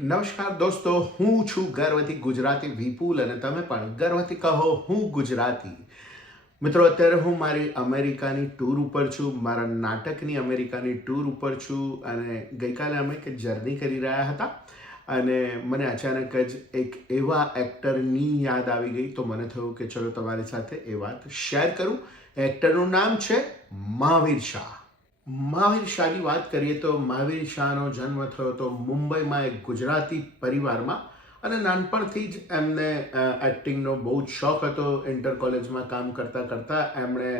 નમસ્કાર દોસ્તો, હું છું ગર્વથી ગુજરાતી વિપુલ અને તમે પણ ગર્વથી કહો હું ગુજરાતી. મિત્રો, અત્યારે હું મારી અમેરિકાની ટૂર ઉપર છું, મારા નાટકની અમેરિકાની ટૂર ઉપર છું અને ગઈકાલે અમે એક જર્ની કરી રહ્યા હતા અને મને અચાનક જ એક એવા એક્ટરની યાદ આવી ગઈ તો મને થયું કે ચલો તમારી સાથે એ વાત શેર કરું. એક્ટરનું નામ છે મહાવીર શાહ. મહાવીર શાહની વાત કરીએ તો મહાવીર શાહનો જન્મ થયો તો મુંબઈમાં એક ગુજરાતી પરિવારમાં અને નાનપણથી જ એમને એક્ટિંગનો બહુ જ શોખ હતો. ઇન્ટર કોલેજમાં કામ કરતાં કરતાં એમણે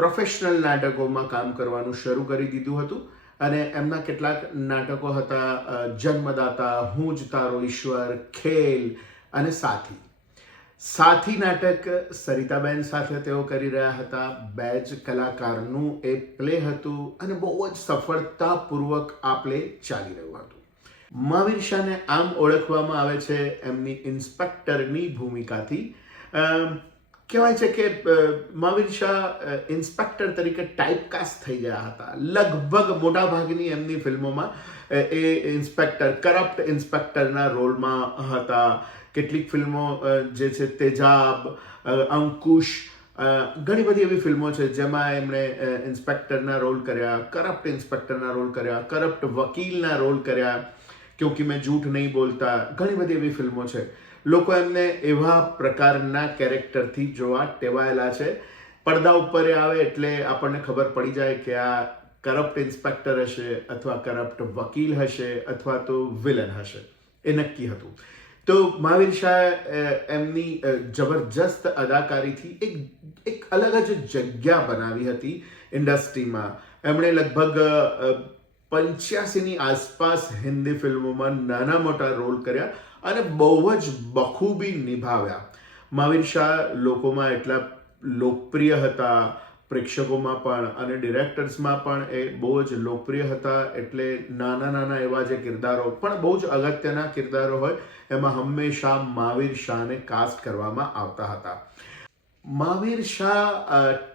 પ્રોફેશનલ નાટકોમાં કામ કરવાનું શરૂ કરી દીધું હતું અને એમના કેટલાક નાટકો હતા જન્મદાતા, હું જ તારો ઈશ્વર, ખેલ અને સાથી નાટક સરિતાબેન સાથે તેઓ કરી રહ્યા હતા. બે જ કલાકારનું એ પ્લે હતું અને બહુ જ સફળતાપૂર્વક આ પ્લે ચાલી રહ્યું હતું. મહાવીર શાહને આમ ઓળખવામાં આવે છે એમની ઇન્સ્પેક્ટરની ભૂમિકાથી. કહેવાય છે કે મહાવીર શાહ ઇન્સ્પેક્ટર તરીકે ટાઈપકાસ્ટ થઈ ગયા હતા. લગભગ મોટાભાગની એમની ફિલ્મોમાં એ ઇન્સ્પેક્ટર, કરપ્ટ ઇન્સ્પેક્ટરના રોલમાં હતા. કેટલીક ફિલ્મો જે છે તેજાબ, અંકુશ, ઘણી બધી એવી ફિલ્મો છે જેમાં એમણે ઇન્સ્પેક્ટરના રોલ કર્યા, કરપ્ટ ઇન્સ્પેક્ટરના રોલ કર્યા, કરપ્ટ વકીલના રોલ કર્યા, ક્યોંકિ મેં જૂઠ નહીં બોલતા, ઘણી બધી એવી ફિલ્મો છે. લોકો એમને એવા પ્રકારના કેરેક્ટરથી જોવા ટેવાયેલા છે. પડદા ઉપર આવે એટલે આપણને ખબર પડી જાય કે આ કરપ્ટ ઇન્સ્પેક્ટર હશે અથવા કરપ્ટ વકીલ હશે અથવા તો વિલન હશે. એ નક્કી હતું. તો મહાવીર શાહ એમની જબરજસ્ત અદાકારીથી એક અલગ જ જગ્યા બનાવી હતી ઇન્ડસ્ટ્રીમાં. એમણે લગભગ 85ની આસપાસ હિન્દી ફિલ્મોમાં નાના મોટા રોલ કર્યા અને બહુ જ બખૂબી નિભાવ્યા. મહાવીર શાહ લોકોમાં એટલા લોકપ્રિય હતા, પ્રેક્ષકોમાં પણ અને ડિરેક્ટર્સમાં પણ એ બહુ જ લોકપ્રિય હતા. એટલે નાના એવા જે કિરદારો પણ બહુ જ અગત્યના કિરદારો હોય એમાં હંમેશા મહાવીર શાહને કાસ્ટ કરવામાં આવતા હતા. મહાવીર શાહ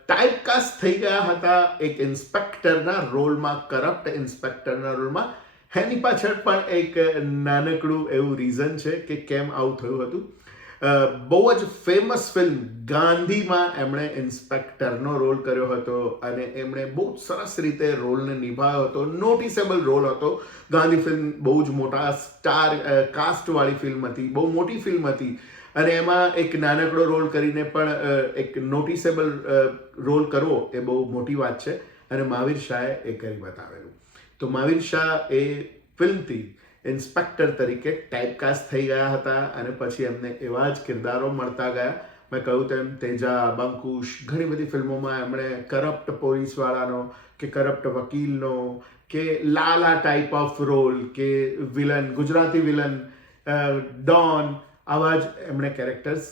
ટાઈપકાસ્ટ થઈ ગયા હતા એક ઇન્સ્પેક્ટરના રોલમાં, કરપ્ટ ઇન્સ્પેક્ટરના રોલમાં. એની પાછળ પણ એક નાનકડું એવું રીઝન છે કે કેમ આવું થયું હતું. બહુ જ ફેમસ ફિલ્મ ગાંધીમાં એમણે ઇન્સ્પેક્ટરનો રોલ કર્યો હતો અને એમણે બહુ સરસ રીતે રોલને નિભાવ્યો હતો. નોટિસેબલ રોલ હતો. ગાંધી ફિલ્મ બહુ જ મોટા સ્ટાર કાસ્ટવાળી ફિલ્મ હતી, બહુ મોટી ફિલ્મ હતી અને એમાં એક નાનકડો રોલ કરીને પણ એક નોટિસેબલ રોલ કરવો એ બહુ મોટી વાત છે અને મહાવીર શાહે એ કરી બતાવેલું. તો મહાવીર શાહ એ ફિલ્મથી ઇન્સ્પેક્ટર તરીકે ટાઈપકાસ્ટ થઈ ગયા હતા અને પછી એમને એવા જ કિરદારો મળતા ગયા. મેં કહ્યું તેમ તેજાબ, અંકુશ, ઘણી બધી ફિલ્મોમાં એમણે કરપ્ટ પોલીસવાળાનો કે કરપ્ટ વકીલનો કે લાલા ટાઈપ ઓફ રોલ કે વિલન, ગુજરાતી વિલન, ડોન, આવા જ એમણે કેરેક્ટર્સ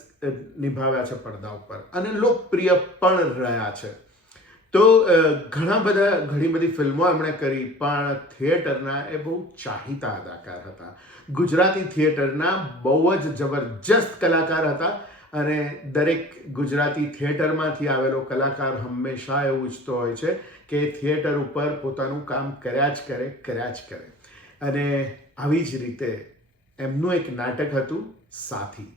નિભાવ્યા છે પડદા ઉપર અને લોકપ્રિય પણ રહ્યા છે. તો ઘણી બધી ફિલ્મો એમણે કરી પણ થિયેટરના એ બહુ ચાહીતા અદાકાર હતા. ગુજરાતી થિયેટરના બહુ જ જબરજસ્ત કલાકાર હતા અને દરેક ગુજરાતી થિયેટરમાંથી આવેલો કલાકાર હંમેશા એવું ઈચ્છતો હોય છે કે થિયેટર ઉપર પોતાનું કામ કર્યા જ કરે. અને આવી જ રીતે એમનું એક નાટક હતું સાથી,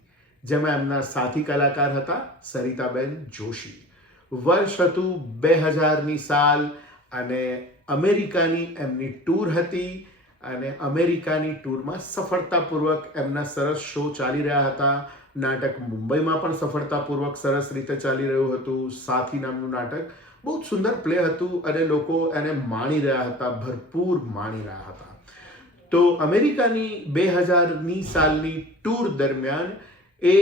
જેમાં એમના સાથી કલાકાર હતા સરિતાબેન જોશી. વર્ષ હતું 2000ની સાલ અને અમેરિકાની એમની ટૂર હતી અને અમેરિકાની ટૂરમાં સફળતાપૂર્વક એમના સરસ શો ચાલી રહ્યા હતા. નાટક મુંબઈમાં પણ સફળતાપૂર્વક સરસ રીતે ચાલી રહ્યું હતું. સાથી નામનું નાટક બહુ જ સુંદર પ્લે હતું અને લોકો એને માણી રહ્યા હતા, ભરપૂર માણી રહ્યા હતા. તો અમેરિકાની 2000ની સાલની ટૂર દરમિયાન એ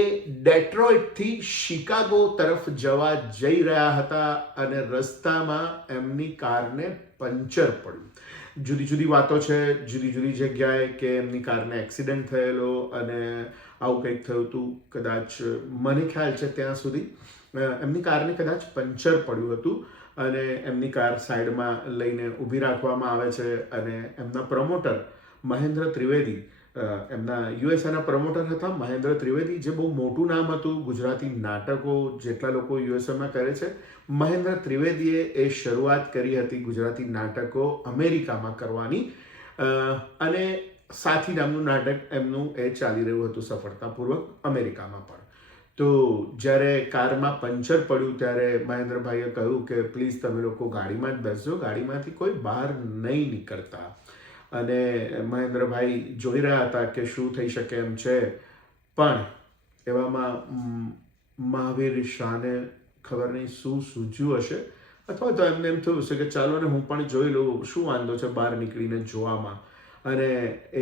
ડેટ્રોઇટથી શિકાગો તરફ જવા જઈ રહ્યા હતા અને રસ્તામાં એમની કારને પંચર પડ્યું. જુદી જુદી વાતો છે, જુદી જુદી જગ્યાએ કે એમની કારને એક્સિડન્ટ થયેલો અને આવું કંઈક થયું હતું. કદાચ મને ખ્યાલ છે ત્યાં સુધી એમની કારને કદાચ પંચર પડ્યું હતું અને એમની કાર સાઈડમાં લઈને ઊભી રાખવામાં આવે છે અને એમના પ્રમોટર મહેન્દ્ર ત્રિવેદી, એમના યુએસએના પ્રમોટર હતા મહેન્દ્ર ત્રિવેદી, જે બહુ મોટું નામ હતું. ગુજરાતી નાટકો જેટલા લોકો યુએસએમાં કરે છે, મહેન્દ્ર ત્રિવેદીએ એ શરૂઆત કરી હતી ગુજરાતી નાટકો અમેરિકામાં કરવાની. અને સાથી નામનું નાટક એમનું એ ચાલી રહ્યું હતું સફળતાપૂર્વક અમેરિકામાં પણ. તો જ્યારે કારમાં પંચર પડ્યું ત્યારે મહેન્દ્રભાઈએ કહ્યું કે પ્લીઝ તમે લોકો ગાડીમાં જ બેસજો, ગાડીમાંથી કોઈ બહાર નહીં નીકળતા. અને મહેન્દ્રભાઈ જોઈ રહ્યા હતા કે શું થઈ શકે એમ છે, પણ એવામાં મહાવીર શાહને ખબર નહીં શું સૂઝ્યું હશે, અથવા તો એમને એમ થયું હશે કે ચાલો ને હું પણ જોઈ લઉં, શું વાંધો છે બહાર નીકળીને જોવામાં. અને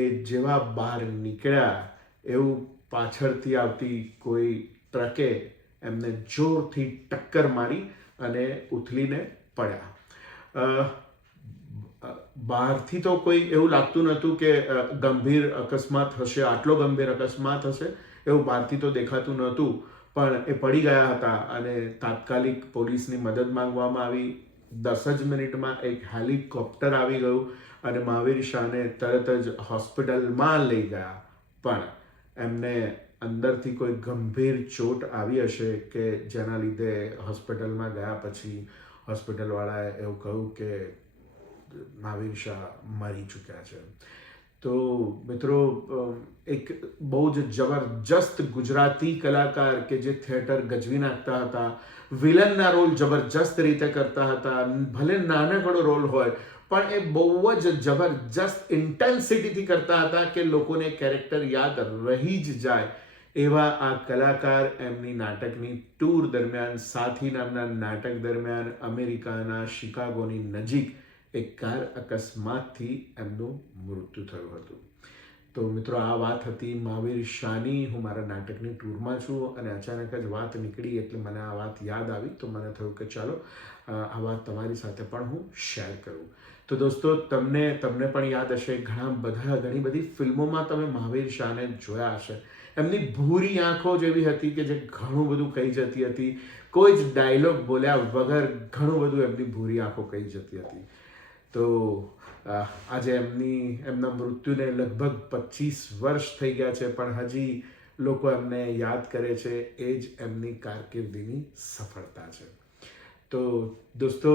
એ જેવા બહાર નીકળ્યા એવું પાછળથી આવતી કોઈ ટ્રકે એમને જોરથી ટક્કર મારી અને ઉથલીને પડ્યા. બહારથી તો કોઈ એવું લાગતું નહોતું કે ગંભીર અકસ્માત હશે, આટલો ગંભીર અકસ્માત હશે એવું બહારથી તો દેખાતું નહોતું, પણ એ પડી ગયા હતા અને તાત્કાલિક પોલીસની મદદ માંગવામાં આવી. 10 જ મિનિટમાં એક હેલિકોપ્ટર આવી ગયું અને મહાવીર શાહને તરત જ હોસ્પિટલમાં લઈ ગયા. પણ એમને અંદરથી કોઈ ગંભીર ચોટ આવી હશે કે જેના લીધે હોસ્પિટલમાં ગયા પછી હોસ્પિટલવાળાએ એવું કહ્યું કે મહાવીર શાહ મરી ચૂક્યા છે. તો મિત્રો, એક બહુ જ જબરજસ્ત ગુજરાતી કલાકાર કે જે થિયેટર ગજવી નાખતા હતા, વિલનના રોલ જબરજસ્ત રીતે કરતા હતા, ભલે નાનકડો રોલ હોય પણ એ બહુ જ જબરજસ્ત ઇન્ટેન્સિટીથી કરતા હતા કે લોકોને કેરેક્ટર યાદ રહી જ જાય. એવા આ કલાકાર એમની નાટકની ટૂર દરમિયાન, સાથી નામના નાટક દરમિયાન અમેરિકાના શિકાગોની નજીક એક કાર અકસ્માતથી એમનું મૃત્યુ થયું હતું. તો મિત્રો, આ વાત હતી મહાવીર શાહની. હું મારા નાટકની ટૂરમાં છું અને અચાનક જ વાત નીકળી એટલે મને આ વાત યાદ આવી. તો મને થયું કે ચાલો આ વાત તમારી સાથે પણ હું શેર કરું. તો દોસ્તો, તમને પણ યાદ હશે, ઘણી બધી ફિલ્મોમાં તમે મહાવીર શાહને જોયા હશે. એમની ભૂરી આંખો જેવી હતી કે જે ઘણું બધું કહી જતી હતી. કોઈ જ ડાયલોગ બોલ્યા વગર ઘણું બધું એમની ભૂરી આંખો કહી જતી હતી. તો આજે એમના મૃત્યુને લગભગ 25 વર્ષ થઈ ગયા છે, પણ હજી લોકો એમને યાદ કરે છે. એ જ એમની કારકિર્દીની સફળતા છે. તો દોસ્તો,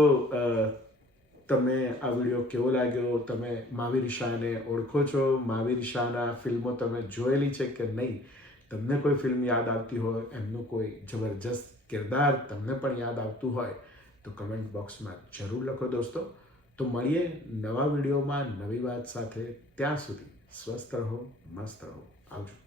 તમે આ વિડીયો કેવો લાગ્યો? તમે મહાવીર શાહને ઓળખો છો? મહાવીર શાહના ફિલ્મો તમે જોયેલી છે કે નહીં? તમને કોઈ ફિલ્મ યાદ આવતી હોય, એમનું કોઈ જબરજસ્ત કિરદાર તમને પણ યાદ આવતું હોય તો કમેન્ટ બોક્સમાં જરૂર લખો દોસ્તો. તો મળીએ નવા વિડીયોમાં નવી વાત સાથે. ત્યાં સુધી સ્વસ્થ રહો, મસ્ત રહો. આવજો.